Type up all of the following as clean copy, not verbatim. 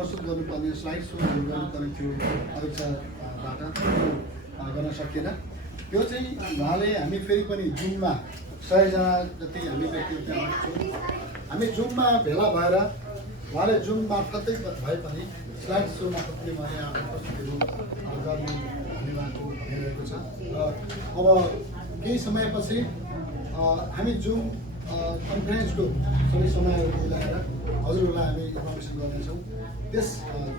प्रस्तुत गर्नुपर्ने slide so गर्नुपर्ने थियो अध्यक्षबाट गर्न सकिएन। यो चाहिँ उहाँले हामी फेरि पनि जुममा 100जना जति हामी व्यक्तिहरू त्यहाँ छौँ। हामी जुममा भेला भएर उहाँले जुम मार्फतै भए पनि स्लाइड सो मार्फतले उहाँले आफ्नो प्रस्तुतिहरू गर्ने भन्ने उहाँको भइरहेको छ। र अब केही समयपछि हामी जुम कन्फरेन्सको सबै समयहरू मिलाएर हजुरहरूलाई हामी इन्फर्मेसन गर्नेछौँ। त्यस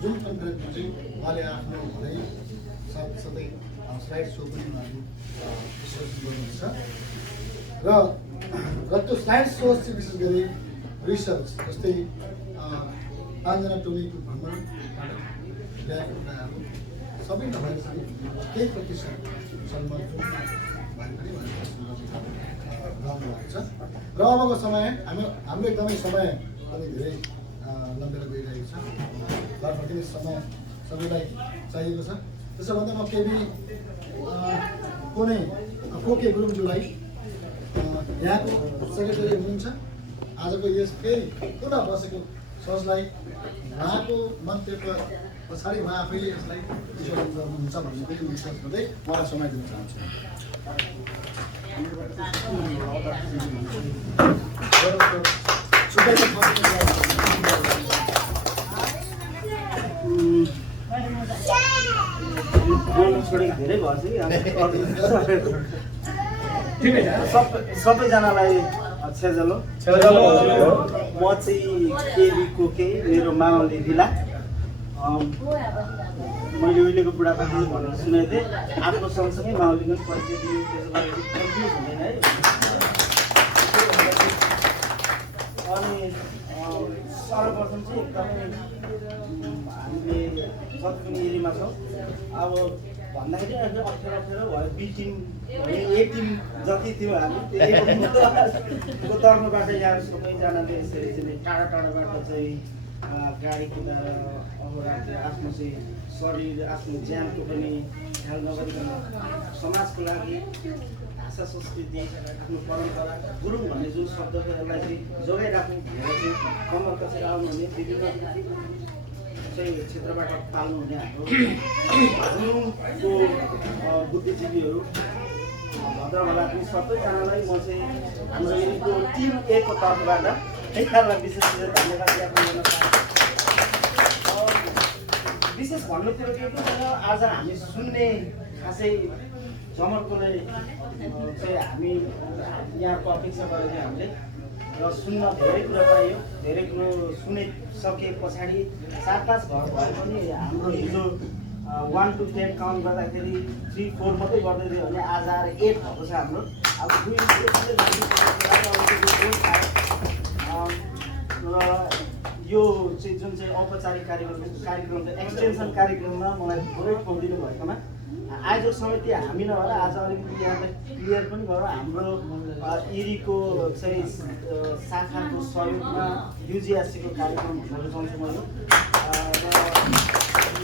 जुम कन्फरेन्समा चाहिँ उहाँले आफ्नो भनाइ साथसाथै स्लाइड सो पनि उहाँहरू विश्लेषण गर्नुहुन्छ। र त्यो स्लाइड सो चाहिँ विशेष गरी रिसर्च जस्तै 5जना टोलीको भ्रमणबाट ल्याएको कुराहरू सबै नभएर पनि केही प्रतिशतसम्म जुममा भए पनि गर्नुभएको छ। र अबको समय हाम्रो एकदमै समय पनि धेरै लम्बेर गइरहेको छ। घर फर्किने समय सबैलाई चाहिएको छ। त्यसो भन्दा म केही कोके गुरुङज्यूलाई यहाँको सेक्रेटरी हुनुहुन्छ आजको यस फेरि पुनः बसेको सोचलाई उहाँको मन्तव्य पछाडि उहाँ आफैले यसलाई विश्लेषण गर्नुहुन्छ भन्ने पनि विश्वास गर्दै उहाँलाई समय दिन चाहन्छु। धेरै सबैजनालाई छेजलो म चाहिँ केबी कोके मेरो मावली दिला मैले उहिलेको बुढापाका भनेर सुनेको थिएँ आफ्नो सँगसँगै मावलीको परिचय दिनु त्यसो भए कन्फ्युज हुँदैन है। अनि सर्वप्रथम चाहिँ एकदमै हामीले जति पनि एरियामा छौँ अब भन्दाखेरि 18 भयो बी टिम ए टिम जति थियो हामी त्यहीको तर्फबाट यहाँ सबैजनाले यसरी चाहिँ टाढा टाढाबाट चाहिँ गाडी कुदाएर अहोरात्री आफ्नो चाहिँ शरीर आफ्नो ज्यानको पनि ख्याल नगरिकन समाजको लागि भाषा संस्कृति आफ्नो परम्परा गुरुङ भन्ने जुन शब्द छ यसलाई चाहिँ जोगाइराख्नु भनेर चाहिँ कमर कसेर आउनुहुने विभिन्न चाहिँ क्षेत्रबाट पाल्नु हुने हाम्रो गुरुङको बुद्धिजीवीहरू भद्रभला पनि सबैजनालाई म चाहिँ हाम्रो यिनीको टिम ए को तर्फबाट एकतालाई विशेष धन्यवाद ज्ञापन गर्न चाहन्छु। विशेष भन्नु कुरो के छैन आज हामी सुन्ने खासै जमर्कोले चाहिँ हामी यहाँको अपेक्षा गरेको हामीले र सुन्न धेरै कुरा पाइयो धेरै कुरो सुनिसके पछाडि 4-5 घर भए पनि हाम्रो हिजो 1 to 10 काउन्ट गर्दाखेरि 3, 4 मात्रै गर्दै थियो भने आज आएर 8 भएको छ हाम्रो। अब र यो चाहिँ जुन चाहिँ औपचारिक कार्यक्रम एक्सटेन्सन कार्यक्रममा मलाई थोरै ठाउँ दिनुभएकोमा आयोजक समिति हामी नभएर आज अलिकति यहाँलाई क्लियर पनि गरौँ हाम्रो इरीको चाहिँ शाखाको सहयोगमा युजिआरसीको कार्यक्रम हुन रुचाउँछु म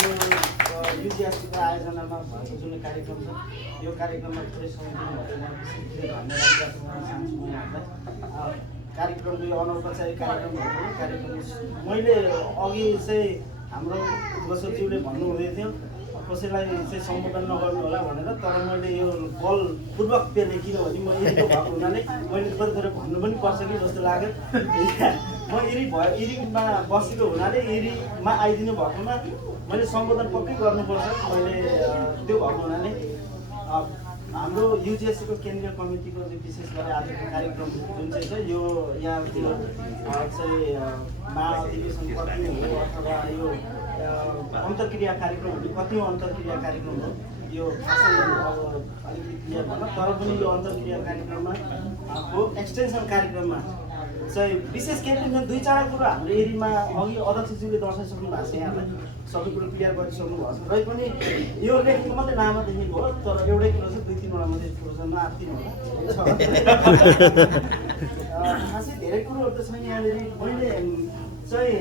यो युजिआरसीको आयोजनामा भएको जुन कार्यक्रम छ यो कार्यक्रममा थोरै समय दिनुभएको धन्यवाद ज्ञापन गर्न चाहन्छु म यहाँलाई। कार्यक्रमको यो अनौपचारिक कार्यक्रम मैले अघि चाहिँ हाम्रो उद्घोषकज्यूले भन्नुहुँदै थियो कसैलाई चाहिँ सम्बोधन नगर्नु होला भनेर, तर मैले यो बलपूर्वक पेर्ने किनभने म यहीँ भएको हुनाले मैले थोरै भन्नु पनि पर्छ कि जस्तो लाग्यो। म इरीमा बसेको हुनाले इरीमा आइदिनु भएकोमा मैले सम्बोधन पक्कै गर्नुपर्छ मैले त्यो भएको हुनाले हाम्रो युजिएससीको केन्द्रीय कमिटीको चाहिँ विशेष गरेर आजको कार्यक्रम जुन चाहिँ छ यो यहाँतिर चाहिँ महाअधिवेशन कति हो अथवा यो अन्तर्क्रिया कार्यक्रमहरू कति अन्तर्क्रिया कार्यक्रम हो यो खासै अलिकति क्लियर भएन, तर पनि यो अन्तर्क्रिया कार्यक्रममा एक्सटेन्सन कार्यक्रममा चाहिँ विशेष केही पनि 2-4 कुरो हाम्रो एरियामा अघि अध्यक्षज्यूले दर्शाइसक्नु भएको छ, यहाँलाई सबै कुरो क्लियर गरिसक्नु भएको छ। र पनि यो लेखेको मात्रै नाममा देखेको हो, तर एउटै कुरो चाहिँ 2-3 वटा मात्रै कुरो छ, नआत्तिनु होला। खासै धेरै कुरोहरू त छैन यहाँनिर। मैले चाहिँ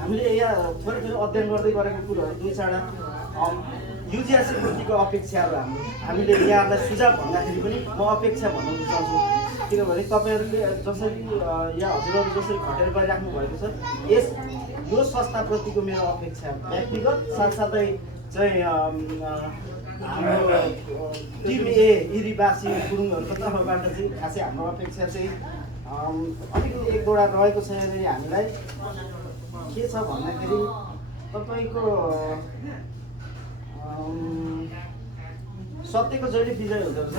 हामीले यहाँ थोरै अध्ययन गर्दै गरेको कुरोहरू 2-4 युजिआरसी प्रतिको अपेक्षाहरू हामीले यहाँलाई सुझाव भन्दाखेरि पनि म अपेक्षा भन्न रुचाउँछु, किनभने तपाईँहरूले जसरी यहाँ हजुरहरू जसरी घटेर गरिराख्नु भएको छ यो संस्थाप्रतिको मेरो अपेक्षा व्यक्तिगत साथसाथै चाहिँ हाम्रो टिम ए इरीबासी गुरुङहरूको तर्फबाट चाहिँ खासै हाम्रो अपेक्षा चाहिँ अलिकति एक दुईवटा रहेको छ यहाँनिर हामीलाई के छ भन्दाखेरि तपाईँको सत्यको जहिले विजय हुँदो रहेछ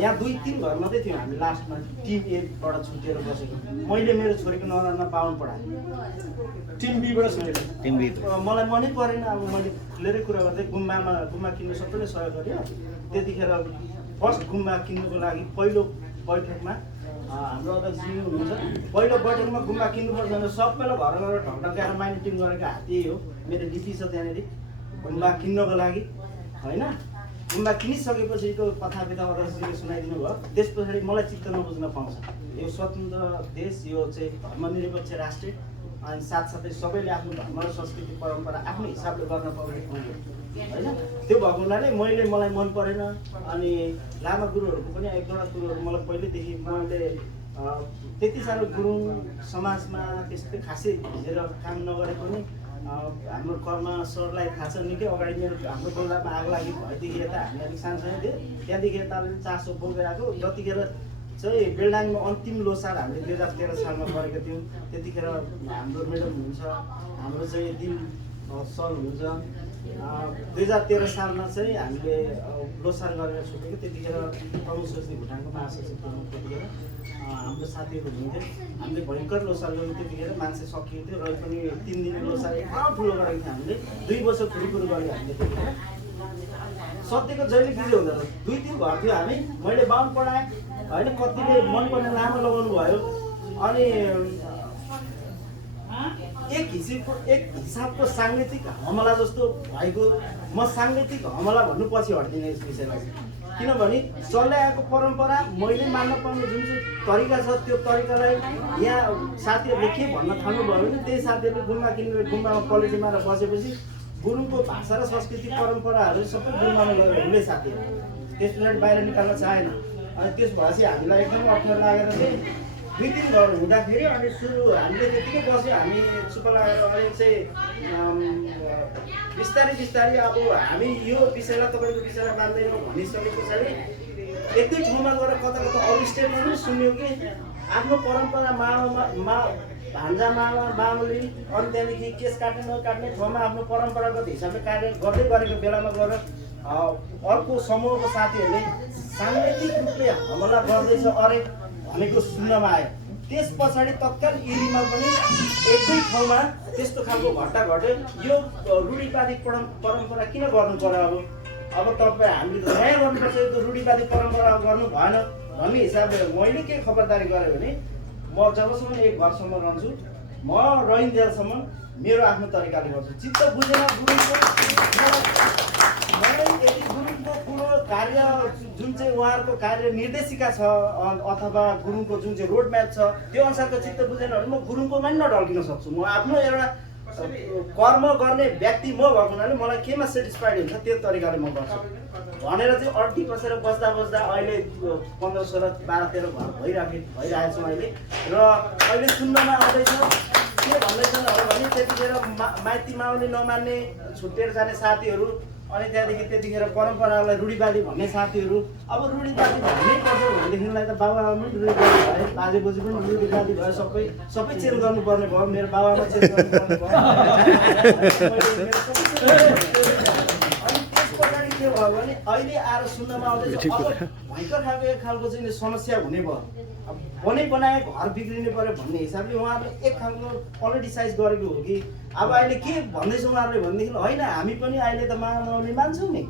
यहाँ 2-3 घर मात्रै थियो हामी लास्टमा टिम एबाट छुटेर बसेको मैले मेरो छोरीको नरानमा 52 पढाएँ टिम बीबाट छुटेर टिम बी मलाई मनै परेन अब मैले खुलेरै कुरा गर्दै गुम्बा किन्नु सबैले सहयोग गर्यो त्यतिखेर फर्स्ट गुम्बा किन्नुको लागि पहिलो बैठकमा हाम्रो अध्यक्षजी हुनुहुन्छ पहिलो बैठकमा गुम्बा किन्नुपर्छ भने सबैलाई घर गएर ढकढकाएर माइनिटिङ गरेको हात यही हो मेरो डिपी छ त्यहाँनिर गुम्बा किन्नको लागि होइन गुम्बा किनिसकेपछिको कथा बिता अध्यक्षजीले सुनाइदिनु भयो त्यस पछाडि मलाई चित्त नबुझ्न पाउँछ यो स्वतन्त्र देश यो चाहिँ धर्मनिरपेक्ष राष्ट्र अनि साथसाथै सबैले आफ्नो धर्म र संस्कृति परम्परा आफ्नो हिसाबले गर्न पाउने ठाउँ होइन त्यो भएको हुनाले मलाई मन परेन अनि लामा गुरुहरूको पनि एक दुईवटा कुरोहरू मलाई पहिल्यैदेखि मैले त्यति साह्रो गुरुङ समाजमा त्यस्तै खासै भिजेर काम नगरे पनि हाम्रो कर्म सरलाई थाहा छ निकै अगाडि मेरो हाम्रो बौलामा आग लागि भएदेखि यता हामी अलिक सानसानो थियो त्यहाँदेखि यता चासो बोकेर आएको जतिखेर चाहिँ बेलडाङमा अन्तिम लोसार हामीले 2013 सालमा गरेको थियौँ त्यतिखेर हाम्रो म्याडम हुनुहुन्छ हाम्रो चाहिँ दिल सर हुनुहुन्छ 2013 सालमा चाहिँ हामीले लोसार गरेर छुटेको त्यतिखेर तमु सोच्ने भुटानको महासचिव त्यतिखेर हाम्रो साथीहरू हुनुहुन्थ्यो हामीले भयङ्कर लोसार गऱ्यौँ त्यतिखेर मान्छे सकिएको थियो र पनि 3 दिन लोसार एकदम ठुलो गरेको थियो हामीले 2 वर्ष ठुलो गरेको हामीले त्यतिखेर सत्यको जहिले विजय हुँदो रहेछ 2-3 घर थियो हामी मैले 52 पढाएँ होइन कतिले मनपर्ने लामो लगाउनु भयो अनि एक हिसाबको साङ्गीतिक हमला जस्तो भएको म साङ्गीतिक हमला भन्नु पछि हट्दिनँ यस विषयलाई किनभने चल्दै आएको परम्परा मैले मान्न पाउने जुन चाहिँ तरिका छ त्यो तरिकालाई यहाँ साथीहरूले के भन्न थाल्नुभयो भने त्यही साथीहरूले गुम्बा किनेर गुम्बामा क्वालिटीमा र बसेपछि गुरुङको भाषा र संस्कृति परम्पराहरू सबै गुम्बामा लगेर हुने साथीहरू त्यस पछाडि बाहिर निकाल्न चाहेन अनि त्यस भएपछि हामीलाई एकदमै अप्ठ्यारो लागेर चाहिँ 2-3 घर हुँदाखेरि अनि सुरु हामीले त्यतिकै बस्यो हामी चुप लागेर अनि चाहिँ बिस्तारै अब हामी यो विषयलाई तपाईँको विषयलाई मान्दैनौँ भनिसके पछाडि एक दुई ठाउँमा गएर कता अरू स्टेटमा पनि सुन्यो कि आफ्नो परम्परा भान्जा मामली अनि त्यहाँदेखि केस काट्ने नकाट्ने ठाउँमा आफ्नो परम्परागत हिसाबले कार्य गर्दै गरेको बेलामा गएर अर्को समूहको साथीहरूले साङ्गीतिक रूपले हमला गर्दैछ अरे भनेको सुन्नमा आयो त्यस पछाडि तत्काल इरीमा पनि एक दुई ठाउँमा त्यस्तो खालको घटना घट्यो यो रूढिवादी परम्परा किन गर्नु पर्यो अब तपाईँ हामीले त नयाँ गर्नुपर्छ यो रूढिवादी परम्परा गर्नु भएन भन्ने हिसाबले मैले के खबरदारी गरेँ भने म जबसम्म एक घरसम्म रहन्छु म रहिन्जेलसम्म मेरो आफ्नो तरिकाले गर्छु चित्त बुझेन गुरुङको पुरो कार्य जुन चाहिँ उहाँहरूको कार्य निर्देशिका छ अथवा गुरुङको जुन चाहिँ रोड म्याप छ त्यो अनुसारको चित्त बुझेन भने म गुरुङकोमा पनि नढल्किन सक्छु म आफ्नो एउटा कर्म गर्ने व्यक्ति म भएको हुनाले मलाई केमा सेटिस्फाइड हुन्छ त्यो तरिकाले म गर्छु भनेर चाहिँ अड्की बसेर बस्दा अहिले 15, 16, 12, 13 घर भइरहेको छ अहिले र अहिले सुन्नमा आउँदैछ के भन्दैछन् भने त्यतिखेर माइती माउने नमान्ने छुट्टिएर जाने साथीहरू अनि त्यतिखेर परम्परालाई रूढिवादी भन्ने साथीहरू अब रूढिवादी भन्नै पर्छ भनेदेखिलाई त बाबुआमा पनि रूढिवादी भए बाजेबोजू पनि रूढिवादी भयो सबै चेन्ज गर्नुपर्ने भयो मेरो बाबुआमा चेन्ज गर्नुपर्ने भयो अनि त्यस पछाडि के भयो भने अहिले आएर सुन्नमा आउँदैछ अब भयङ्कर खालको चाहिँ समस्या हुने भयो बनाए घर बिग्रिनु पर्यो भन्ने हिसाबले उहाँहरूले एक खालको पोलिटिसाइज गरेको हो कि अब अहिले के भन्दैछ उहाँहरूले भनेदेखि होइन हामी पनि अहिले त महामौली मान्छौँ नि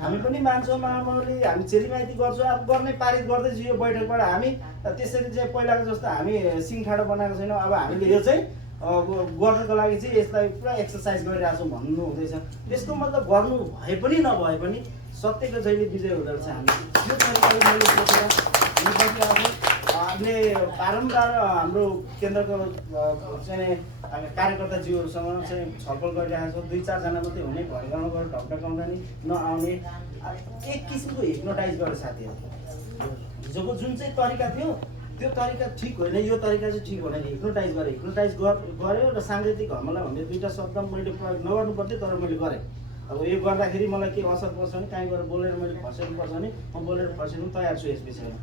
हामी पनि मान्छौँ महामौली हामी चेलीमाइती गर्छौँ अब गर्ने पारित गर्दैछु यो बैठकबाट हामी त्यसरी चाहिँ पहिलाको जस्तो हामी सिङठाडो बनाएको छैनौँ अब हामीले यो चाहिँ गर्नको लागि चाहिँ यसलाई पुरा एक्सर्साइज गरिरहेको छौँ भन्नु हुँदैछ त्यसको मतलब गर्नु भए पनि नभए पनि सत्यको जहिले विजय हुँदो रहेछ हामी यो तरिकाले मैले हामीले बारम्बार हाम्रो केन्द्रको चाहिँ कार्यकर्ताज्यूहरूसँग चाहिँ छलफल गरिरहेको छौँ 2-4 जना मात्रै हुने घर गाउँमा गएर ढकढकाउँदा नि नआउने एक किसिमको हिप्नोटाइज गरेर साथीहरू हिजोको जुन चाहिँ तरिका थियो त्यो तरिका ठिक होइन, यो तरिका चाहिँ ठिक होइन। हिप्नोटाइज गऱ्यो र साङ्गीतिक हमला भन्ने दुईवटा शब्द मैले प्रयोग नगर्नु पर्थ्यो, तर मैले गरेँ। अब यो गर्दाखेरि मलाई के असर पर्छ भने कहीँ गएर बोलेर मैले फर्सिनु पर्छ भने म बोलेर फर्सिनु तयार छु यस विषयमा।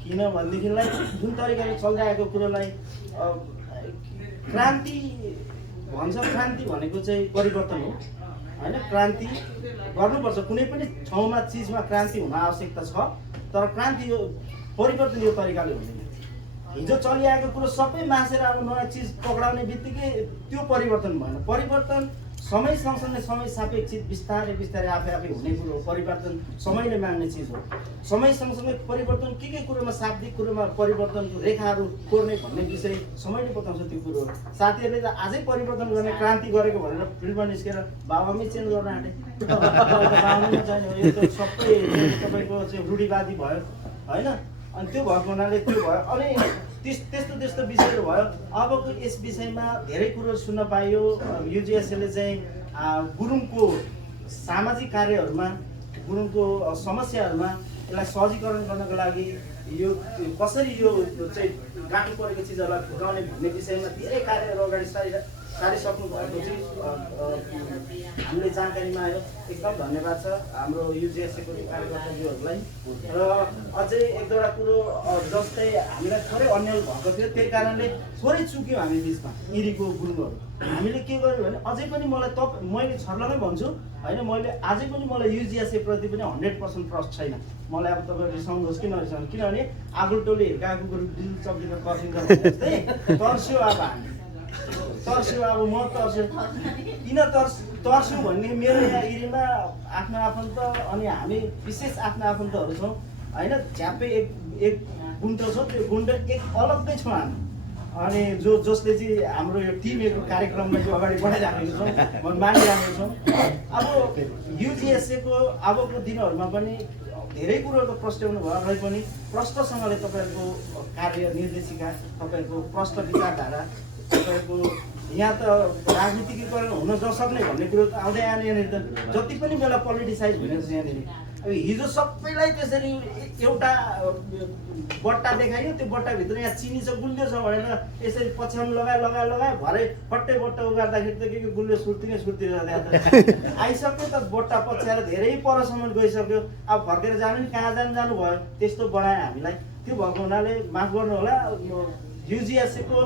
किनभनेदेखिलाई जुन तरिकाले चल्दै आएको कुरोलाई क्रान्ति भन्छ, क्रान्ति भनेको चाहिँ परिवर्तन हो होइन। क्रान्ति गर्नुपर्छ, कुनै पनि ठाउँमा चिजमा क्रान्ति हुन आवश्यकता छ, तर क्रान्ति यो परिवर्तन यो तरिकाले हुँदैन। हिजो चलिआएको कुरो सबै मासेर अब नयाँ चिज पक्राउने बित्तिकै त्यो परिवर्तन भएन। परिवर्तन समय सँगसँगै समय सापेक्षित बिस्तारै बिस्तारै आफै हुने कुरो हो। परिवर्तन समयले माग्ने चिज हो। समय सँगसँगै परिवर्तन के कुरोमा, शाब्दिक कुरोमा परिवर्तनको रेखाहरू कोर्ने भन्ने विषय समयले बताउँछ त्यो कुरो। साथीहरूले त आजै परिवर्तन गर्ने क्रान्ति गरेको भनेर फिल्डमा निस्केर बाबामै चेन्ज गर्न आँटे। बाबामै छैन, यो त सबै तपाईँको चाहिँ रूढिवादी भयो होइन। अनि त्यो भएको हुनाले त्यो भयो। अनि त्यस्तो विषयहरू भयो। अबको यस विषयमा धेरै कुरोहरू सुन्न पाइयो। युजिएसले चाहिँ गुरुङको सामाजिक कार्यहरूमा, गुरुङको समस्याहरूमा यसलाई सहजीकरण गर्नको लागि यो कसरी यो चाहिँ गाँठो परेको चिजहरूलाई फुटाउने भन्ने विषयमा धेरै कार्यहरू अगाडि सारिसक्नु भएको चाहिँ हामीले जानकारीमा आयो। एकदम धन्यवाद छ हाम्रो युजिएसको कार्यकर्ताज्यूहरूलाई। र अझै एक दुईवटा कुरो जस्तै हामीलाई थोरै अन्याय भएको थियो, त्यही कारणले थोरै चुक्यो हामी बिचमा इरीको गुरुङहरू। हामीले के गर्यो भने अझै पनि मलाई मैले छर्लमै भन्छु होइन, मैले अझै पनि मलाई युजिएसए प्रति पनि 100% ट्रस्ट छैन। मलाई अब तपाईँ रिसाउनुहोस् कि नरिसाउनु, किनभने आगुल्टोले हिर्काएको कुरो बिल चक्किँदा पर्सिन्छ जस्तै तर्स्यो। अब हामी तर्स्यो, अब म तर्स्यो। किन तर्स्यो भन्ने मेरो यहाँ इरीमा आफ्नो आफन्त अनि हामी विशेष आफ्नो आफन्तहरू छौँ होइन। झ्याप्पै एक गुन्टो छ, त्यो गुन्टो एक अलग्गै छौँ हामी। अनि जसले चाहिँ हाम्रो यो टिमको कार्यक्रमलाई चाहिँ अगाडि बढाइराखेको छौँ, मानिरहेको छौँ। अब युजिएसएको अबको दिनहरूमा पनि धेरै कुरोहरू प्रस्ट्याउनु भयो रहे पनि प्रष्टसँगले तपाईँहरूको कार्य निर्देशिका, तपाईँहरूको प्रष्ट विचारधारा, तपाईँको यहाँ त राजनीतिकीकरण हुन नसक्ने भन्ने कुरो त आउँदै आने यहाँनिर त जति पनि बेला पोलिटिसाइज भइरहेको छ यहाँनिर। अब हिजो सबैलाई त्यसरी एउटा बट्टा देखाइयो, त्यो बट्टाभित्र यहाँ चिनी छ, गुलियो छ भनेर यसरी पछ्याउनु लगाए भरे फट्टै बट्टा उगार्दाखेरि त के गुलियो सुर्तिरहेको आइसक्यो त। बट्टा पछ्याएर धेरै परसम्म गइसक्यो। अब फर्केर जानु नि कहाँ जानु भयो, त्यस्तो बनायो हामीलाई। त्यो भएको हुनाले माफ गर्नु होला। युजिएसएको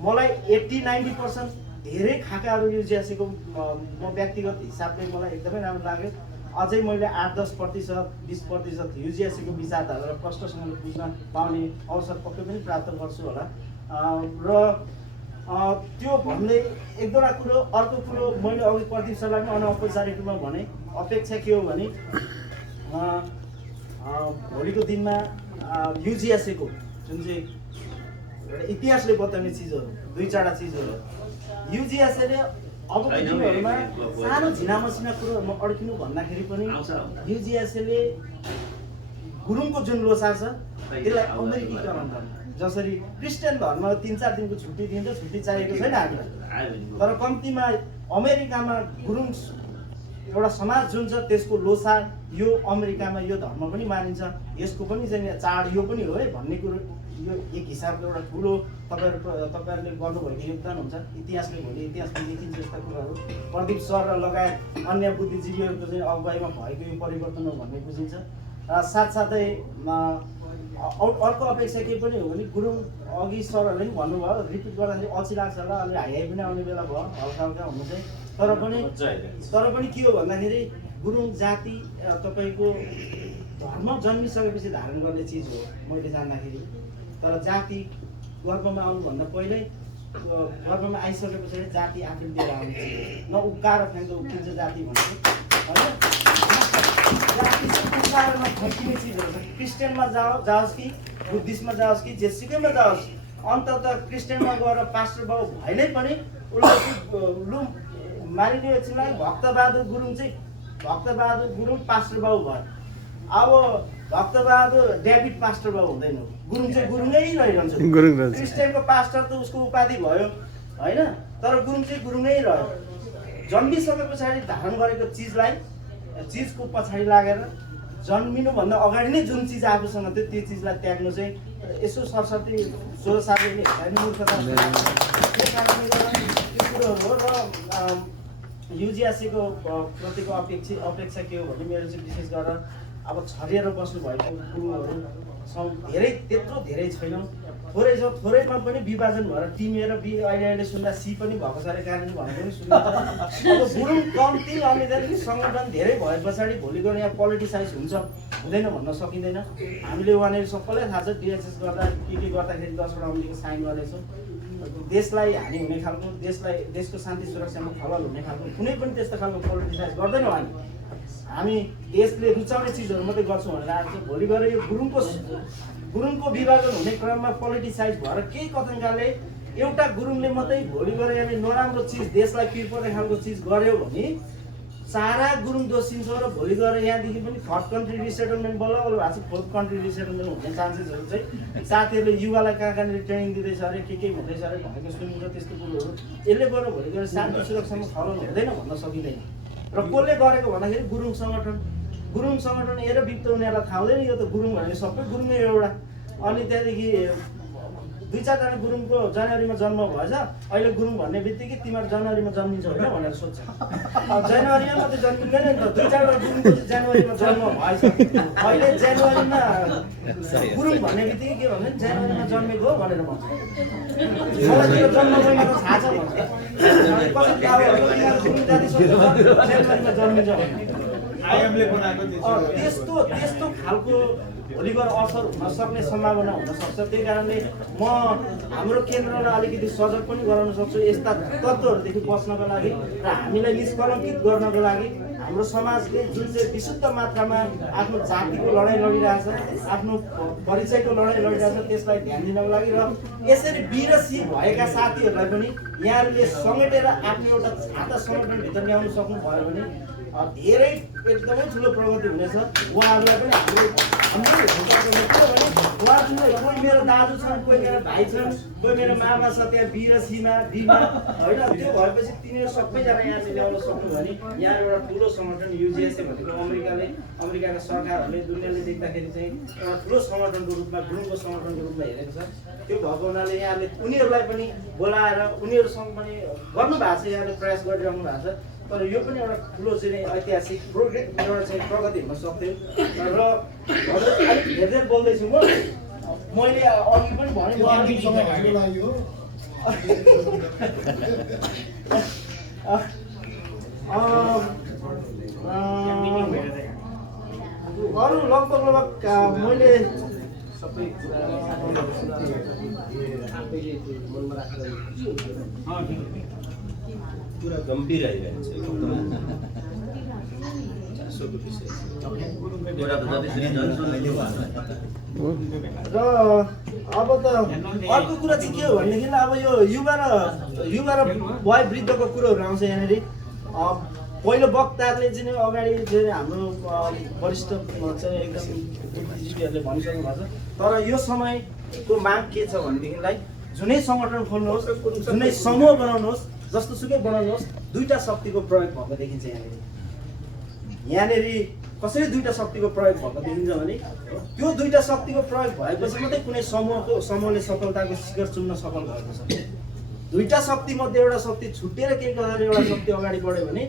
मलाई 80-90% धेरै खाकाहरू युजिएसएको म व्यक्तिगत हिसाबले मलाई एकदमै राम्रो लाग्यो। अझै मैले 8-10%, 20% युजिएसएको विचारधारा र प्रष्टसँगले बुझ्न पाउने अवसर पक्कै पनि प्राप्त गर्छु होला। र त्यो भन्दै एक दुईवटा कुरो, अर्को कुरो मैले अघि प्रदीप सरलाई पनि अनौपचारिक रूपमा भने, अपेक्षा के हो भने भोलिको दिनमा युजिएसएको जुन चाहिँ इतिहासले बताउने चिजहरू, दुई चारवटा चिजहरू युजिएसले अबको दिनहरूमा सानो झिना मसिना कुरोहरूमा अड्किनु भन्दाखेरि पनि युजिएसले गुरुङको जुन लोसार छ त्यसलाई अमेरिकीकरण गर्ने। जसरी क्रिस्चियन धर्म 3-4 दिनको छुट्टी दिन्छ, छुट्टी चाहिएको छैन हामीलाई, तर कम्तीमा अमेरिकामा गुरुङ एउटा समाज जुन छ त्यसको लोसार यो अमेरिकामा यो धर्म पनि मानिन्छ, यसको पनि चाहिँ चाड यो पनि हो है भन्ने कुरो यो एक हिसाबले एउटा ठुलो तपाईँहरूले गर्नुभएको योगदान हुन्छ। इतिहासले भोलि इतिहासमा लेखिन्छ यस्ता कुराहरू। प्रदीप सर र लगायत अन्य बुद्धिजीवीहरूको चाहिँ अगुवाईमा भएको यो परिवर्तन हो भन्ने बुझिन्छ। र साथसाथै अर्को अपेक्षा के पनि हो भने गुरुङ अघि सरहरूले पनि भन्नुभयो, रिपिट गर्दाखेरि अल्छी लाग्छ होला, अलि हाई पनि आउने बेला भयो, हल्का हल्का हुनु चाहिँ। तर पनि के हो भन्दाखेरि गुरुङ जाति तपाईँको धर्म जन्मिसकेपछि धारण गर्ने चिज हो मैले जान्दाखेरि। तर जाति गर्भमा आउनुभन्दा पहिल्यै गर्भमा आइसके पछाडि जाति आफै लिएर आउने चिज न उक्काएर फ्याँक्दा उक्किन्छ जाति भनेको होइन। जाति चाहिँ उक्कारमा फ्याँकिने चिजहरू छ। क्रिस्चियनमा जाओस् कि बुद्धिस्टमा जाओस् कि जेसुकैमा जाओस्, अन्ततः क्रिस्चियनमा गएर पास्टर बाउ भए नै पनि उसले मानिलियो एकछिनलाई भक्तबहादुर गुरुङ चाहिँ भक्तबहादुर गुरुङ पास्टर बाउ भयो। अब भक्तबहादुर डेभिड पास्टर बाउ हुँदैन, गुरुङ चाहिँ गुरुङै रहिरहन्छ। क्रिस्चियनको पास्टर त उसको उपाधि भयो होइन, तर गुरुङ चाहिँ गुरुङै रह्यो। जन्मिसके पछाडि धारण गरेको चिजलाई चिजको पछाडि लागेर जन्मिनुभन्दा अगाडि नै जुन चिज आफूसँग थियो त्यो चिजलाई त्याग्नु चाहिँ यसो सरस्वती जो साथी नै हेर्नु मूर्खता त्यही कारणले गर्दा यो कुरोहरू हो र युजिआरसीको प्रतिको अपेक्षा के हो भने मेरो चाहिँ विशेष गरेर अब छरिएर बस्नु भएको गुरुहरू धेरै त्यत्रो धेरै छैन, थोरै छ, थोरैमा पनि विभाजन भएर टिमेर अहिले सुन्दा सी पनि भएको छ अरे कारण भनेको पनि सुन्दा अब गुरुङ कम्ती अनि त्यहाँदेखि सङ्गठन धेरै भए पछाडि भोलि गएर यहाँ पोलिटिसाइज हुन्छ हुँदैन भन्न सकिँदैन। हामीले वहाँनिर सबैलाई थाहा छ डिएचएस गर्दा के गर्दाखेरि 10वटा अमेरिका साइन गरेको छ, देशलाई हानि हुने खालको, देशको शान्ति सुरक्षामा खलल हुने खालको कुनै पनि त्यस्तो खालको पोलिटिसाइज गर्दैनौँ हामी देशले रुचाउने चिजहरू मात्रै गर्छौँ भनेर आएको छ। भोलि गएर यो गुरुङको विभाजन हुने क्रममा पोलिटिसाइज भएर केही कथनकाले एउटा गुरुङले मात्रै भोलि गएर यहाँले नराम्रो चिज देशलाई पिर पर्ने खालको चिज गर्यो भने सारा गुरुङ दोषिन्छ र भोलि गएर यहाँदेखि पनि थर्ड कन्ट्री रिसेटलमेन्ट बल्ल भएको छ, फोर्थ कन्ट्री रिसेटलमेन्ट हुने चान्सेसहरू चाहिँ साथीहरूले युवालाई कहाँनिर ट्रेनिङ दिँदैछ अरे के हुँदैछ अरे भनेको सुनिन्छ। त्यस्तो कुरोहरू यसले गएर भोलि गएर शान्ति सुरक्षामा खलल हुँदैन भन्न सकिँदैन। र कसले गरेको भन्दाखेरि गुरुङ सङ्गठन हेर बित्त उनीहरूलाई थाहा हुँदैन, यो त गुरुङ भनेको सबै गुरुङै एउटा। अनि त्यहाँदेखि 2-4जना गुरुङको जनवरीमा जन्म भएछ, अहिले गुरुङ भन्ने बित्तिकै तिमीहरू जनवरीमा जन्मिन्छ होइन भनेर सोध्छ। जनवरीमा मात्रै जन्मिँदैन नि त, 2-4वटा गुरुङको जनवरीमा जन्म भएछ, अहिले जनवरीमा गुरुङ भन्ने बित्तिकै के भन्छ जनवरीमा जन्मेको हो भनेर भन्छ। मलाई त्यो जन्म महिना त थाहा छ भन्छ, कसरी थाहा भयो गुरुङ जाति जनवरीमा जन्मिन्छ भने त्यस्तो खालको भोलि गएर असर हुन सक्ने सम्भावना हुनसक्छ। त्यही कारणले म हाम्रो केन्द्रलाई अलिकति सजग पनि गराउन सक्छु यस्ता तत्त्वहरूदेखि बच्नको लागि र हामीलाई निष्कलङ्कित गर्नको लागि। हाम्रो समाजले जुन चाहिँ विशुद्ध मात्रामा आफ्नो जातिको लडाइँ लडिरहेछ, आफ्नो परिचयको लडाइँ लडिरहेछ, त्यसलाई ध्यान दिनको लागि र यसरी बिरसी भएका साथीहरूलाई पनि यहाँहरूले समेटेर आफ्नो एउटा छाता सङ्गठनभित्र ल्याउन सक्नुभयो भने धेरै एकदमै ठुलो प्रगति हुनेछ। उहाँहरूलाई पनि हामीले उहाँहरूले कोही मेरो दाजु छन्, कोही मेरो भाइ छन्, कोही मेरो मामा छ त्यहाँ बिरसीमा डिमा होइन। त्यो भएपछि तिनीहरू सबैजना यहाँले ल्याउन सक्नु भने यहाँ एउटा ठुलो सङ्गठन युजिएसए भनेको अमेरिकाका सरकारहरूले दुनियाँले देख्दाखेरि चाहिँ एउटा ठुलो सङ्गठनको रूपमा गुरुङको सङ्गठनको रूपमा हेरेको छ। त्यो भएको हुनाले यहाँले उनीहरूलाई पनि बोलाएर उनीहरूसँग पनि गर्नुभएको छ, यहाँले प्रयास गरिरहनु भएको छ। तर यो पनि एउटा ठुलो चाहिँ ऐतिहासिक एउटा चाहिँ प्रगति हुन सक्थ्यो। र अलिक धेरै बोल्दैछु मैले अघि पनि भने अरू लगभग मैले सबै पुरा गम्भीर आइरहेको छ र अब त अर्को कुरा चाहिँ के हो भनेदेखि अब यो युवा र बय वृद्धको कुरोहरू आउँछ यहाँनिर। पहिलो वक्ताहरूले चाहिँ अगाडि चाहिँ हाम्रो वरिष्ठ चाहिँ एकदम बुद्धिजीवीहरूले भनिसक्नु भएको छ। तर यो समयको माग के छ भनेदेखिलाई जुनै सङ्गठन खोल्नुहोस्, जुनै समूह बनाउनुहोस्, जस्तो सुकै बनाउनुहोस्, दुईटा शक्तिको प्रयोग भएको देखिन्छ यहाँनिर। कसरी दुईटा शक्तिको प्रयोग भएको देखिन्छ भने त्यो दुईटा शक्तिको प्रयोग भएपछि मात्रै कुनै समूहले सफलताको शिखर चुन्न सफल भएको छ। दुईटा शक्ति मध्ये एउटा शक्ति छुट्टिएर केही गरेर एउटा शक्ति अगाडि बढ्यो भने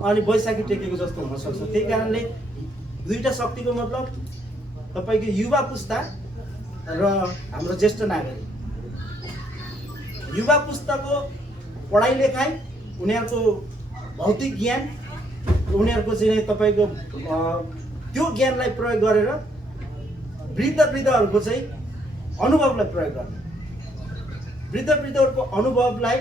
अनि बैशाखी टेकेको जस्तो हुन सक्छ। त्यही कारणले दुईटा शक्तिको मतलब तपाईँको युवा पुस्ता र हाम्रो ज्येष्ठ नागरिक। युवा पुस्ताको पढाइ लेखाइ, उनीहरूको भौतिक ज्ञान, उनीहरूको चाहिँ तपाईँको त्यो ज्ञानलाई प्रयोग गरेर वृद्धहरूको चाहिँ अनुभवलाई प्रयोग गर्ने, वृद्धहरूको अनुभवलाई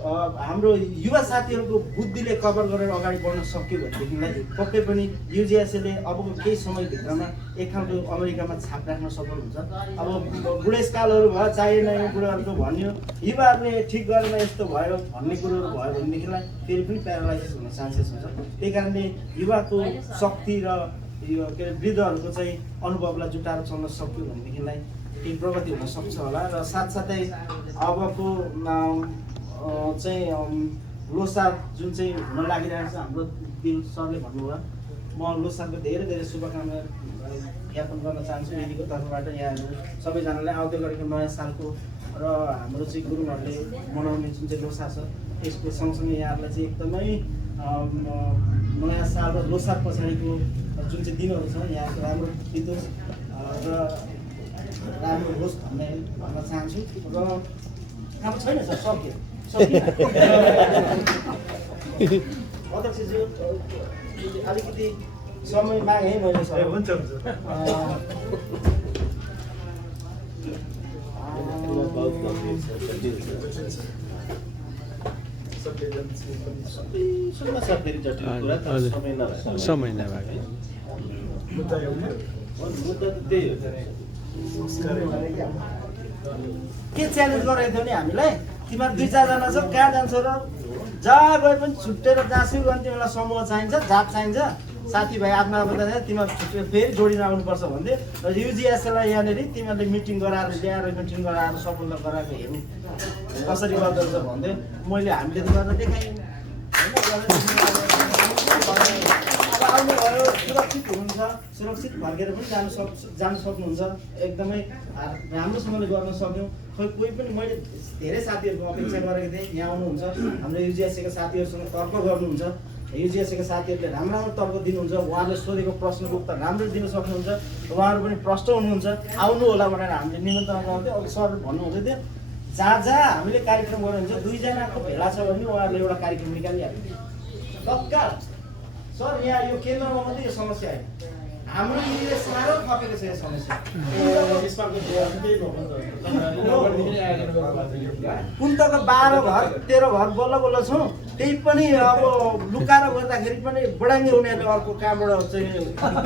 हाम्रो युवा साथीहरूको बुद्धिले कभर गरेर अगाडि बढ्न सक्यो भनेदेखिलाई पक्कै पनि युजिएसएले अबको केही समयभित्रमा एक खालको अमेरिकामा छाप राख्न सफल हुन्छ। अब बुढेसकालहरू भयो, चाहिएन यो बुढाहरूको भन्यो, युवाहरूले ठिक गरेन यस्तो भयो भन्ने कुरोहरू भयो भनेदेखिलाई फेरि पनि प्यारालाइसिस हुने चान्सेस हुन्छ। त्यही कारणले युवाको शक्ति र यो के अरे वृद्धहरूको चाहिँ अनुभवलाई जुटाएर चल्न सक्यो भनेदेखिलाई केही प्रगति हुन सक्छ होला। र साथसाथै अबको चाहिँ लोसार जुन चाहिँ हुन लागिरहेको छ, हाम्रो दिल सरले भन्नुभयो म लोसारको धेरै धेरै शुभकामना ज्ञापन गर्न चाहन्छु दिदीको तर्फबाट यहाँहरू सबैजनालाई आउँदै गरेको नयाँ सालको र हाम्रो चाहिँ गुरुङहरूले मनाउने जुन चाहिँ लोसार छ यसको सँगसँगै यहाँहरूलाई चाहिँ एकदमै नयाँ साल र लोसार पछाडिको जुन चाहिँ दिनहरू छ यहाँको राम्रो बितोस् र राम्रो होस् भन्ने भन्न चाहन्छु र अब छैन सर सक्यो अध्यक्षज्यू अलिकति समय मागेँ मैले सर हुन्छ समय नभएको मुद्दा त त्यही हो के च्यालेन्ज गराएको थियो नि हामीलाई तिमीहरू 2-4 जना छ कहाँ जान्छ र जहाँ गए पनि छुट्टेर जहाँसुकै गर्ने तिमीलाई समूह चाहिन्छ जात चाहिन्छ साथीभाइ आफ्नो बताएर तिमीहरू छुट्टेर फेरि जोडिन आउनुपर्छ भन्थ्यो र युजिएसएलाई यहाँनिर तिमीहरूले मिटिङ गराएर ल्याएर मिटिङ गराएर सफलता गराएको हेर्नु कसरी गर्दो रहेछ भन्थ्यो मैले हामीले त गरेर देखायौँ होइन अब आउनुभयो सुरक्षित हुनुहुन्छ सुरक्षित फर्केर पनि जानु सक्नुहुन्छ एकदमै राम्रोसँगले गर्न सक्यौँ खोइ कोही पनि मैले धेरै साथीहरूको अपेक्षा गरेको थिएँ यहाँ आउनुहुन्छ हाम्रो युजिएससीका साथीहरूसँग तर्क गर्नुहुन्छ युजिएससीका साथीहरूले राम्रो राम्रो तर्क दिनुहुन्छ उहाँहरूले सोधेको प्रश्नको उत्तर राम्ररी दिन सक्नुहुन्छ उहाँहरू पनि प्रष्ट हुनुहुन्छ आउनु होला भनेर हामीले निमन्त्रणा गर्थ्यौँ अब सर भन्नुहुँदै थियो जहाँ हामीले कार्यक्रम गर्नुहुन्छ 2 जनाको भेला छ भने उहाँहरूले एउटा कार्यक्रम निकालिहाल्यो तत्काल सर यहाँ यो केन्द्रमा मात्रै यो समस्या आयो हाम्रो दिदीले साह्रो खपेको छ यो समस्या कुन्तको 12 घर 13 घर बल्ल बल्ल छौँ त्यही पनि अब लुकाएर गर्दाखेरि पनि बढाङ्गे उनीहरूले अर्को कहाँबाट चाहिँ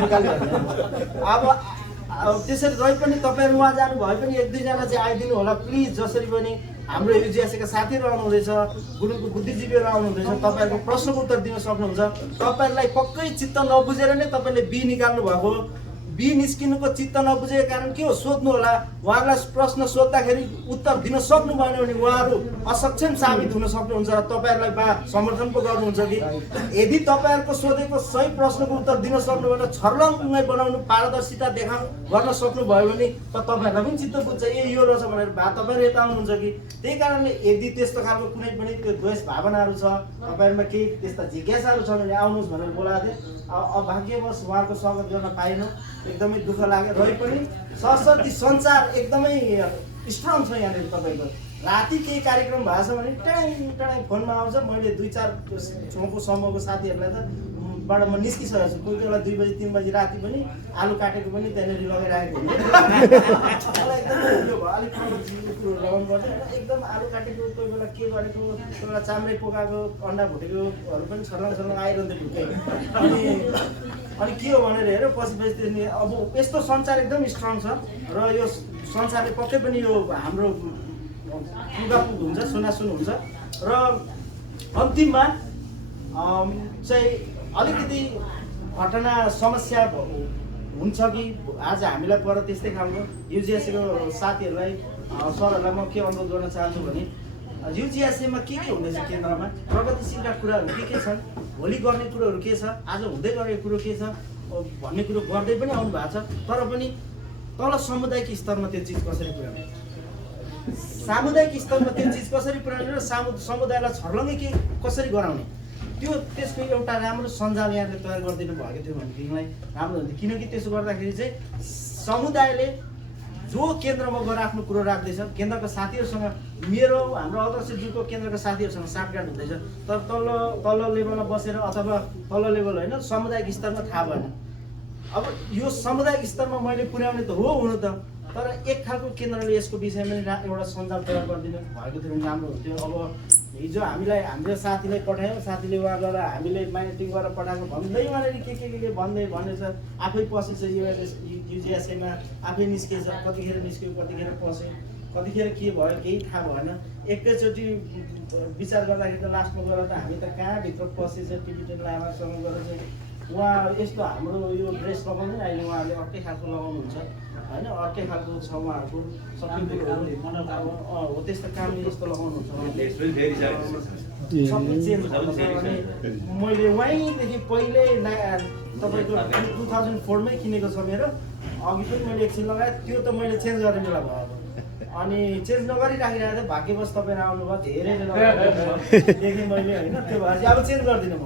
निकालिहाल्यो अब त्यसरी रही पनि तपाईँहरू उहाँ जानु भए पनि 1-2 जना चाहिँ आइदिनु होला प्लिज जसरी पनि हाम्रो युजिएससीका साथीहरू आउनुहुँदैछ गुरुङको बुद्धिजीवीहरू आउनुहुँदैछ तपाईँहरूको प्रश्नको उत्तर दिन सक्नुहुन्छ तपाईँहरूलाई पक्कै चित्त नबुझेर नै तपाईँले बी निकाल्नु भएको बी निस्किनुको चित्त नबुझेको कारण के हो सोध्नु होला उहाँहरूलाई प्रश्न सोद्धाखेरि उत्तर दिन सक्नु भएन भने उहाँहरू असक्षम साबित हुन सक्नुहुन्छ र तपाईँहरूलाई समर्थन पो गर्नुहुन्छ कि यदि तपाईँहरूको सोधेको सही प्रश्नको उत्तर दिन सक्नु भएन छर्लङ्गै बनाउनु पारदर्शिता गर्न सक्नुभयो भने तपाईँहरूलाई पनि चित्त बुझ्छ यो रहेछ भनेर तपाईँहरू यता आउनुहुन्छ कि त्यही कारणले यदि त्यस्तो खालको कुनै पनि त्यो द्वेष भावनाहरू छ तपाईँहरूमा केही त्यस्ता जिज्ञासाहरू छ भने आउनुहोस् भनेर बोलाएको थिएँ अभाग्यवश उहाँहरूको स्वागत गर्न पाएनौँ एकदमै दुःख लाग्यो रहे पनि सरस्वती सञ्चार एकदमै स्ट्रङ छ यहाँनिर तपाईँको राति केही कार्यक्रम भएको छ भने टाढै फोनमा आउँछ मैले 2-4 छेउको समूहको साथीहरूलाई त बाट म निस्किसकेको छु कोही बेला 2 बजी 3 बजी राति पनि आलु काटेको पनि त्यहाँनिर लगाइरहेको हुन्छ मलाई एकदमै उयो भयो अलिक कुरो लगाउनु पर्छ एकदम आलु काटेको कोही बेला के गरेको कोही बेला चाम्रे पोकाएको अन्डा भुटेकोहरू पनि छर्लङ आइरहन्थ्यो ढुक्कै अनि के हो भनेर हेऱ्यो पछि अब यस्तो सञ्चार एकदम स्ट्रङ छ र यो संसारले पक्कै पनि यो हाम्रो पुगापुग हुन्छ सुनासुन हुन्छ र अन्तिममा चाहिँ अलिकति घटना समस्या हुन्छ कि आज हामीलाई पर त्यस्तै खालको युजिएससीको साथीहरूलाई सरहरूलाई म के अनुरोध गर्न चाहन्छु भने युजिएससीमा के हुँदैछ केन्द्रमा प्रगतिशीलका कुराहरू के छन् भोलि गर्ने कुरोहरू के छ आज हुँदै गरेको कुरो के छ भन्ने कुरो गर्दै पनि आउनु भएको छ तर पनि तल सामुदायिक स्तरमा त्यो चिज कसरी पुर्याउने सामुदायिक स्तरमा त्यो चिज कसरी पुर्याउने र समुदायलाई छर्लङ्गै के कसरी गराउने त्यसको एउटा राम्रो सञ्जाल यहाँले तयार गरिदिनु भएको थियो भनेदेखिलाई राम्रो हुन्थ्यो किनकि त्यसो गर्दाखेरि चाहिँ समुदायले जो केन्द्रमा गएर आफ्नो कुरो राख्दैछ केन्द्रका साथीहरूसँग मेरो हाम्रो अध्यक्षज्यूको केन्द्रका साथीहरूसँग साटगाट हुँदैछ तर तल्लो लेभलमा बसेर अथवा तल्लो लेभल होइन सामुदायिक स्तरमा थाहा भएन अब यो सामुदायिक स्तरमा मैले पुर्याउने त हो हुनु त तर एक खालको केन्द्रले यसको विषयमा एउटा सञ्जाल तयार गरिदिनु भएको थियो भने राम्रो हुन्थ्यो अब हिजो हामीलाई हाम्रो साथीलाई पठायौँ साथीले उहाँ गएर हामीले माइटिङ गरेर पठाएको भन्दै उहाँले के भन्दैछ आफै पसेछ युजिएसएमा आफै निस्केछ कतिखेर निस्क्यो कतिखेर पस्यो कतिखेर के भयो केही थाहा भएन एकैचोटि विचार गर्दाखेरि त लास्टमा गएर त हामी त कहाँभित्र पसेछ टिबिटेन लामासँग गएर चाहिँ उहाँ यस्तो हाम्रो यो ड्रेस लगाउँदैन अहिले उहाँहरूले अर्कै खालको लगाउनुहुन्छ होइन अर्कै खालको छ उहाँहरूको सबै कुरोहरू हो त्यस्तो काम यस्तो लगाउनुहुन्छ सबै चेन्ज भएको छ अनि मैले वहीँदेखि पहिले तपाईँको 2004मै किनेको छ मेरो अघि पनि मैले एकछिन लगाएँ त्यो त मैले चेन्ज गर्ने बेला भयो अनि चेन्ज नगरी राखिरहेको थिएँ भाग्यवश तपाईँहरू आउनुभयो धेरै देखेँ मैले होइन त्यो भएर चाहिँ अब चेन्ज गरिदिनु म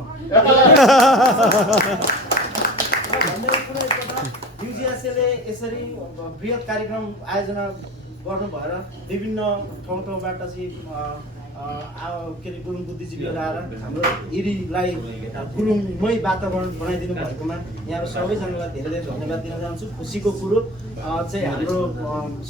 युजिएसएले यसरी बृहत कार्यक्रम आयोजना गर्नु भएर विभिन्न ठाउँ ठाउँबाट चाहिँ के अरे गुरुङ बुद्धिजीवीहरू आएर हाम्रो इरीलाई गुरुङमै वातावरण बनाइदिनु भएकोमा यहाँहरू सबैजनालाई धेरै धेरै धन्यवाद दिन चाहन्छु खुसीको कुरो चाहिँ हाम्रो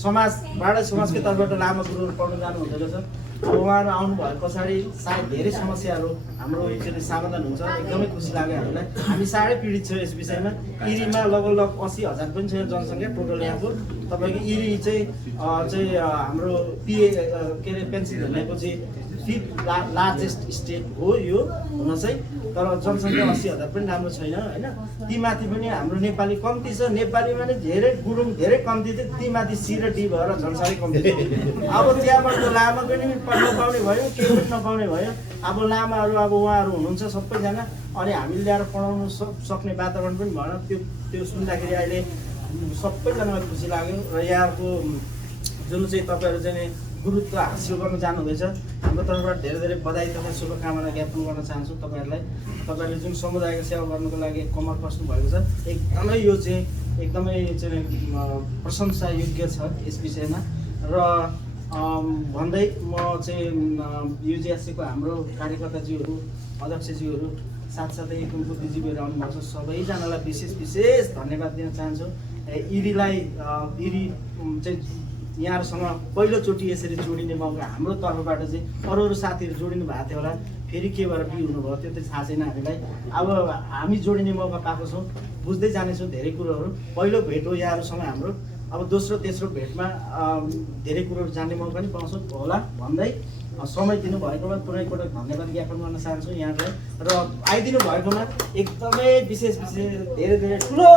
समाजकै तर्फबाट लामा गुरुहरू पढ्नु जानु हुँदो रहेछ उहाँहरू आउनु भए पछाडि सायद धेरै समस्याहरू हाम्रो एकचोटि समाधान हुन्छ एकदमै खुसी लाग्यो हामीलाई हामी साह्रै पीडित छौँ यस विषयमा इरीमा लगभग 80,000 पनि छ जनसङ्ख्या टोटल यहाँको तपाईँको इरी चाहिँ हाम्रो पिए के अरे पेन्सिलभेनियाको चाहिँ 5th लार्जेस्ट स्टेट हो यो हुन चाहिँ तर जनसङ्ख्या 80,000 पनि राम्रो छैन होइन ती माथि पनि हाम्रो नेपाली कम्ती छ नेपालीमा नै धेरै गुरुङ धेरै कम्ती थियो ती माथि सी र डी भएर झन् साह्रै कम्ती थियो अब त्यहाँबाट लामा पनि पढ्न पाउने भयो केही पनि नपाउने भयो अब लामाहरू अब उहाँहरू हुनुहुन्छ सबैजना अनि हामीले ल्याएर पढाउनु सक्ने वातावरण पनि भएन त्यो सुन्दाखेरि अहिले सबैजनालाई खुसी लाग्यो र यहाँको जुन चाहिँ तपाईँहरू चाहिँ गुरुत्व हासिल गर्न जानुहुँदैछ हाम्रो तर्फबाट धेरै धेरै बधाई तथा शुभकामना ज्ञापन गर्न चाहन्छु तपाईँहरूले जुन समुदायको सेवा गर्नुको लागि कमर कस्नु भएको छ एकदमै यो चाहिँ एकदमै चाहिँ प्रशंसा योग्य छ यस विषयमा र भन्दै म चाहिँ युजिएससीको हाम्रो कार्यकर्ताज्यूहरू अध्यक्षज्यूहरू साथसाथै एकदम बुद्धिजीवीहरू आउनुभएको छ सबैजनालाई विशेष धन्यवाद दिन चाहन्छु इरीलाई इरी चाहिँ यहाँहरूसँग पहिलोचोटि यसरी जोडिने मौका हाम्रो तर्फबाट चाहिँ अरू साथीहरू जोडिनु भएको थियो होला फेरि के भएर के हुनुभयो त्यो त थाहा छैन हामीलाई अब हामी जोडिने मौका पाएको छौँ बुझ्दै जानेछौँ धेरै कुरोहरू पहिलो भेट हो यहाँहरूसँग हाम्रो अब दोस्रो तेस्रो भेटमा धेरै कुरोहरू जान्ने मौका पनि पाउँछौँ होला भन्दै समय दिनुभएकोमा पुरै एकपटक धन्यवाद ज्ञापन गर्न चाहन्छु यहाँलाई र आइदिनु भएकोमा एकदमै विशेष धेरै धेरै ठुलो